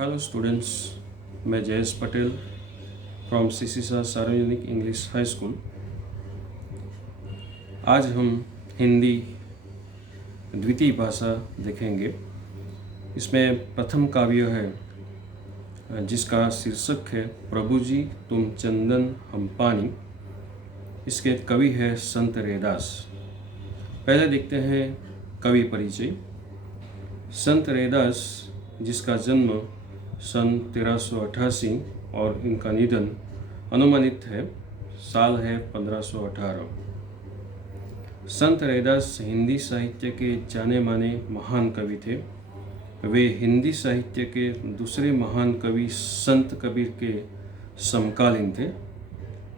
Hello students, मैं Jayesh Patel from सीसीसा सार्वजनिक English high school. आज हम हिंदी द्वितीय भाषा देखेंगे। इसमें प्रथम काव्य है जिसका शीर्षक है प्रभु जी तुम चंदन हम पानी। इसके कवि है संत रैदास। पहले देखते हैं कवि परिचय। संत रैदास, जिसका जन्म सन 1388 और इनका निधन अनुमानित है साल है 1518। संत रैदास हिंदी साहित्य के जाने माने महान कवि थे। वे हिंदी साहित्य के दूसरे महान कवि संत कबीर के समकालीन थे।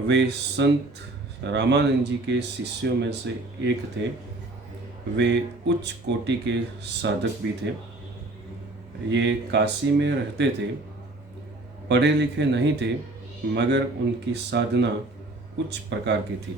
वे संत रामानंद जी के शिष्यों में से एक थे। वे उच्च कोटि के साधक भी थे। ये काशी में रहते थे, पढ़े लिखे नहीं थे, मगर उनकी साधना उच्च प्रकार की थी।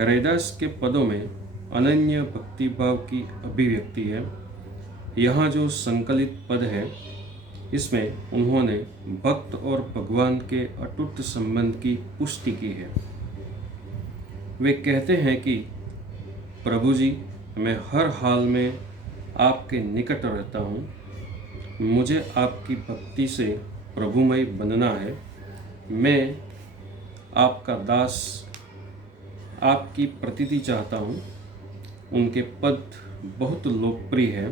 रैदास के पदों में अनन्य भक्तिभाव की अभिव्यक्ति है। यहाँ जो संकलित पद है, इसमें उन्होंने भक्त और भगवान के अटूट संबंध की पुष्टि की है। वे कहते हैं कि प्रभु जी, मैं हर हाल में आपके निकट रहता हूँ। मुझे आपकी भक्ति से प्रभुमय बनना है। मैं आपका दास, आपकी प्रतीति चाहता हूँ। उनके पद बहुत लोकप्रिय हैं।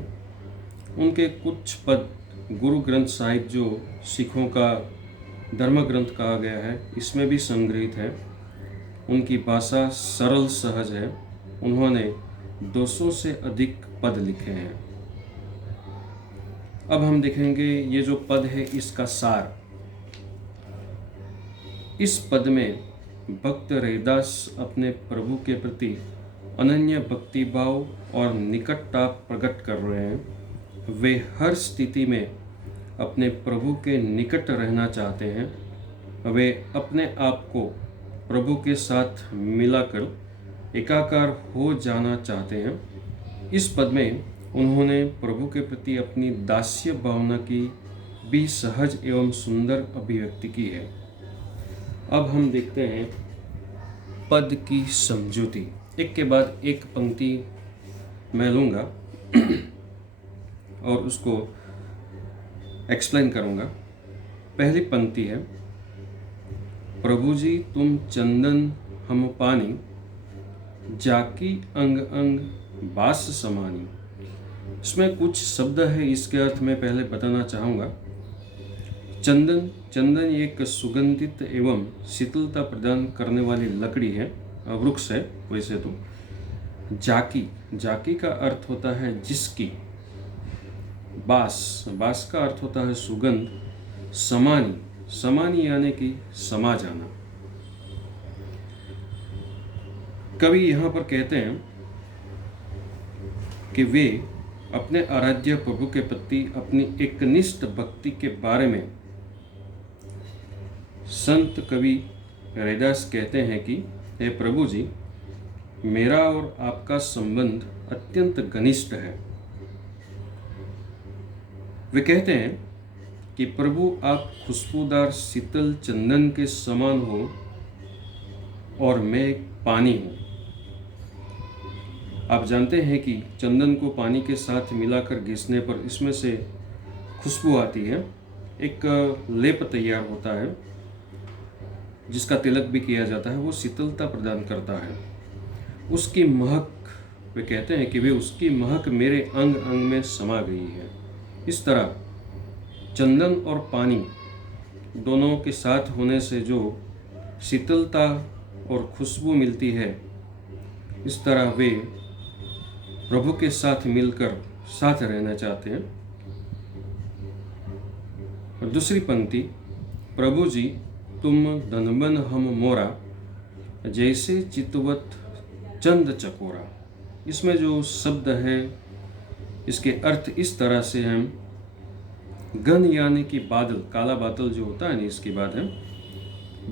उनके कुछ पद गुरु ग्रंथ साहिब, जो सिखों का धर्म ग्रंथ कहा गया है, इसमें भी संग्रहित है। उनकी भाषा सरल सहज है। उन्होंने 200 से अधिक पद लिखे हैं। अब हम देखेंगे ये जो पद है, इसका सार। इस पद में भक्त रैदास अपने प्रभु के प्रति अनन्य भक्तिभाव और निकटता प्रकट कर रहे हैं। वे हर स्थिति में अपने प्रभु के निकट रहना चाहते हैं। वे अपने आप को प्रभु के साथ मिलाकर एकाकार हो जाना चाहते हैं। इस पद में उन्होंने प्रभु के प्रति अपनी दास्य भावना की भी सहज एवं सुंदर अभिव्यक्ति की है। अब हम देखते हैं पद की समझौती। एक के बाद एक पंक्ति मैं लूँगा और उसको एक्सप्लेन करूँगा। पहली पंक्ति है, प्रभु जी तुम चंदन हम पानी, जाकी अंग अंग बास समानी। इसमें कुछ शब्द है, इसके अर्थ में पहले बताना चाहूँगा। चंदन, चंदन एक सुगंधित एवं शीतलता प्रदान करने वाली लकड़ी है, वृक्ष है वैसे तो। जाकी, जाकी का अर्थ होता है जिसकी। बास, बास का अर्थ होता है सुगंध। समानी, समानी यानी कि समा जाना। कवि यहाँ पर कहते हैं कि वे अपने आराध्य प्रभु के प्रति अपनी एकनिष्ठ भक्ति के बारे में संत कवि रैदास कहते हैं कि हे प्रभु जी, मेरा और आपका संबंध अत्यंत घनिष्ठ है। वे कहते हैं कि प्रभु आप खुशबूदार शीतल चंदन के समान हो और मैं पानी हूँ। आप जानते हैं कि चंदन को पानी के साथ मिलाकर घिसने पर इसमें से खुशबू आती है। एक लेप तैयार होता है जिसका तिलक भी किया जाता है। वो शीतलता प्रदान करता है। उसकी महक, वे कहते हैं कि वे उसकी महक मेरे अंग अंग में समा गई है। इस तरह चंदन और पानी दोनों के साथ होने से जो शीतलता और खुशबू मिलती है, इस तरह वे प्रभु के साथ मिलकर साथ रहना चाहते हैं। और दूसरी पंक्ति, प्रभु जी तुम धनबन हम मोरा, जैसे चितवत चंद चकोरा। इसमें जो शब्द है, इसके अर्थ इस तरह से हैं। गन यानी कि बादल, काला बादल जो होता है ना, इसकी बात है।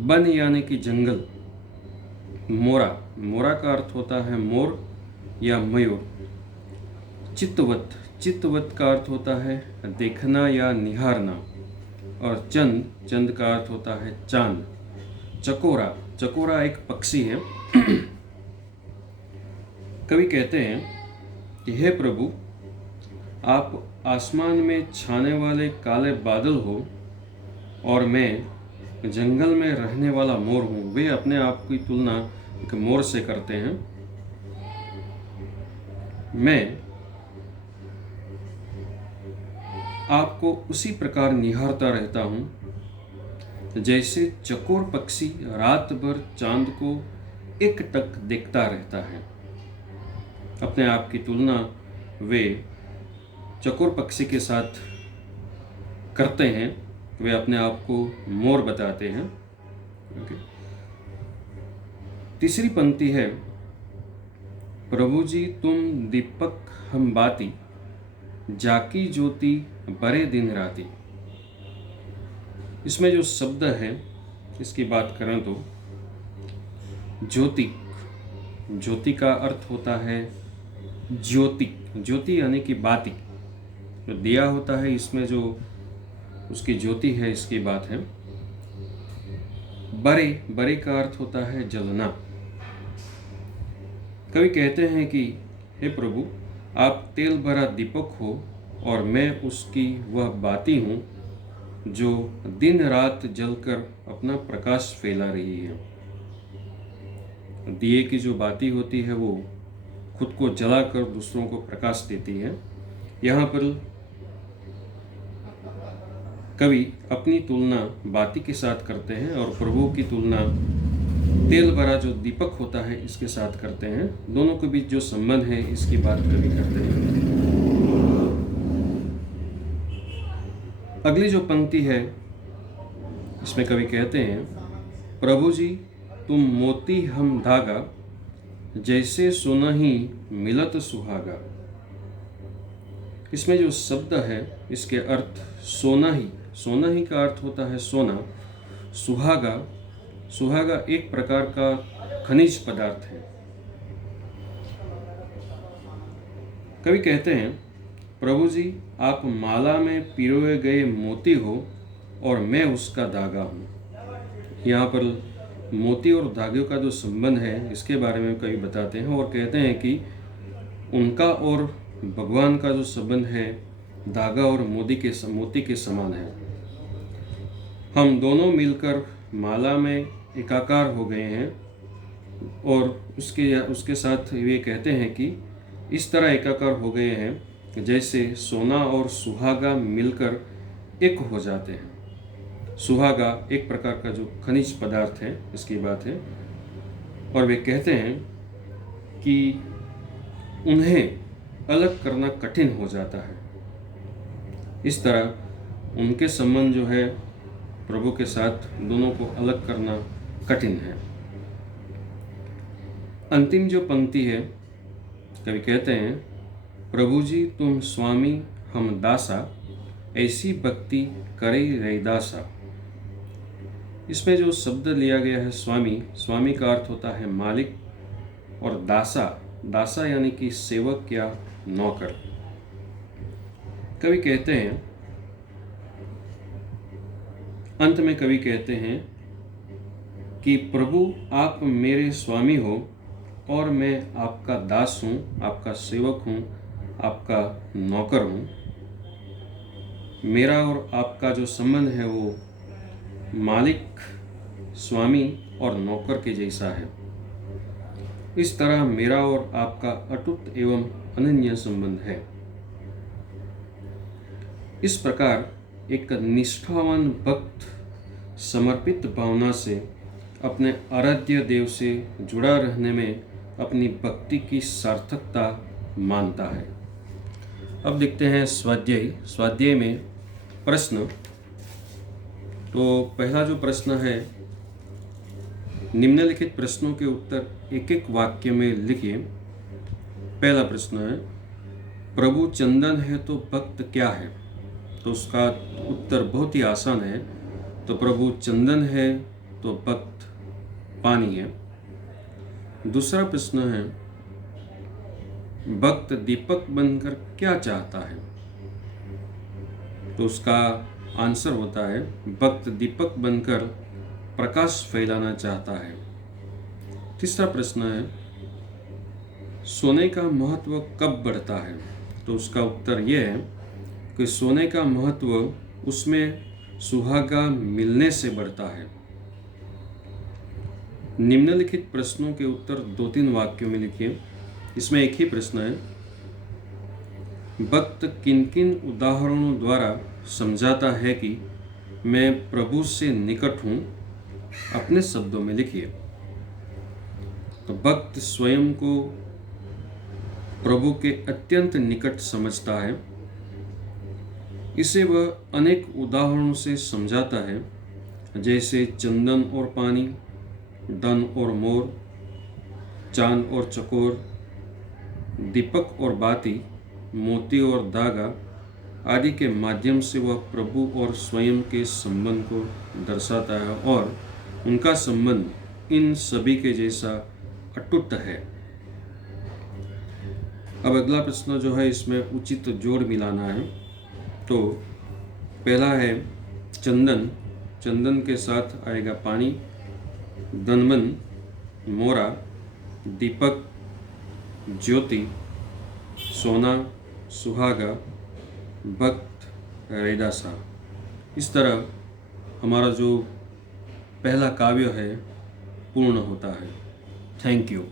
बन यानी कि जंगल। मोरा, मोरा का अर्थ होता है मोर या मयूर। चितवत, चित्तवत का अर्थ होता है देखना या निहारना, और चंद, चंद का अर्थ होता है चांद। चकोरा, चकोरा एक पक्षी है। कवि कहते हैं कि हे प्रभु, आप आसमान में छाने वाले काले बादल हो और मैं जंगल में रहने वाला मोर हूँ। वे अपने आप की तुलना एक मोर से करते हैं। मैं आपको उसी प्रकार निहारता रहता हूँ जैसे चकोर पक्षी रात भर चांद को एकटक देखता रहता है। अपने आप की तुलना वे चकोर पक्षी के साथ करते हैं। वे अपने आप को मोर बताते हैं। तीसरी पंक्ति है, प्रभु जी तुम दीपक हम बाती, जाकी ज्योति बरे दिन राती। इसमें जो शब्द है इसकी बात करें तो ज्योति, ज्योति का अर्थ होता है ज्योति, ज्योति यानी कि बाती। जो दिया होता है इसमें जो उसकी ज्योति है इसकी बात है। बरे, बरे का अर्थ होता है जलना। कवि कहते हैं कि हे प्रभु, आप तेल भरा दीपक हो और मैं उसकी वह बाती हूँ जो दिन रात जलकर अपना प्रकाश फैला रही है। दिए की जो बाती होती है वो खुद को जलाकर दूसरों को प्रकाश देती है। यहाँ पर कवि अपनी तुलना बाती के साथ करते हैं और प्रभु की तुलना तेल भरा जो दीपक होता है इसके साथ करते हैं। दोनों के बीच जो संबंध है इसकी बात कवि करते हैं। अगली जो पंक्ति है इसमें कवि कहते हैं, प्रभु जी तुम मोती हम धागा, जैसे सोना ही मिलत सुहागा। इसमें जो शब्द है इसके अर्थ सोना ही, सोना ही का अर्थ होता है सोना। सुहागा, सुहागा एक प्रकार का खनिज पदार्थ है। कवि कहते हैं, प्रभु जी आप माला में पिरोए गए मोती हो और मैं उसका धागा हूँ। यहाँ पर मोती और धागे का जो संबंध है इसके बारे में कवि बताते हैं और कहते हैं कि उनका और भगवान का जो संबंध है धागा और मोती के समान है। हम दोनों मिलकर माला में एकाकार हो गए हैं और उसके साथ वे कहते हैं कि इस तरह एकाकार हो गए हैं जैसे सोना और सुहागा मिलकर एक हो जाते हैं। सुहागा एक प्रकार का जो खनिज पदार्थ है इसकी बात है। और वे कहते हैं कि उन्हें अलग करना कठिन हो जाता है। इस तरह उनके संबंध जो है प्रभु के साथ दोनों को अलग करना कठिन है। अंतिम जो पंक्ति है कवि कहते हैं, प्रभु जी तुम स्वामी हम दासा, ऐसी भक्ति करे रैदासा। इसमें जो शब्द लिया गया है स्वामी, स्वामी का अर्थ होता है मालिक, और दासा, दासा यानी कि सेवक या नौकर। कवि कहते हैं, अंत में कवि कहते हैं कि प्रभु आप मेरे स्वामी हो और मैं आपका दास हूँ, आपका सेवक हूँ, आपका नौकर हूँ। मेरा और आपका जो संबंध है वो मालिक, स्वामी और नौकर के जैसा है। इस तरह मेरा और आपका अटूट एवं अनन्य संबंध है। इस प्रकार एक निष्ठावान भक्त समर्पित भावना से अपने आराध्य देव से जुड़ा रहने में अपनी भक्ति की सार्थकता मानता है। अब देखते हैं स्वाध्याय। स्वाध्याय में प्रश्न। तो पहला जो प्रश्न है, निम्नलिखित प्रश्नों के उत्तर एक एक वाक्य में लिखिए। पहला प्रश्न है, प्रभु चंदन है तो भक्त क्या है? तो उसका उत्तर बहुत ही आसान है। तो प्रभु चंदन है तो भक्त पानी है। दूसरा प्रश्न है, भक्त दीपक बनकर क्या चाहता है? तो उसका आंसर होता है, भक्त दीपक बनकर प्रकाश फैलाना चाहता है। तीसरा प्रश्न है, सोने का महत्व कब बढ़ता है? तो उसका उत्तर यह है कि सोने का महत्व उसमें सुहागा मिलने से बढ़ता है। निम्नलिखित प्रश्नों के उत्तर 2-3 वाक्यों में लिखिए। इसमें एक ही प्रश्न है, भक्त किन किन उदाहरणों द्वारा समझाता है कि मैं प्रभु से निकट हूँ? अपने शब्दों में लिखिए। तो भक्त स्वयं को प्रभु के अत्यंत निकट समझता है। इसे वह अनेक उदाहरणों से समझाता है, जैसे चंदन और पानी, धन और मोर, चांद और चकोर, दीपक और बाती, मोती और धागा आदि के माध्यम से वह प्रभु और स्वयं के संबंध को दर्शाता है और उनका संबंध इन सभी के जैसा अटूट है। अब अगला प्रश्न जो है, इसमें उचित जोड़ मिलाना है। तो पहला है चंदन, चंदन के साथ आएगा पानी, धनवन, मोरा, दीपक, ज्योति, सोना, सुहागा, भक्त, रैदासा। इस तरह हमारा जो पहला काव्य है पूर्ण होता है। Thank you.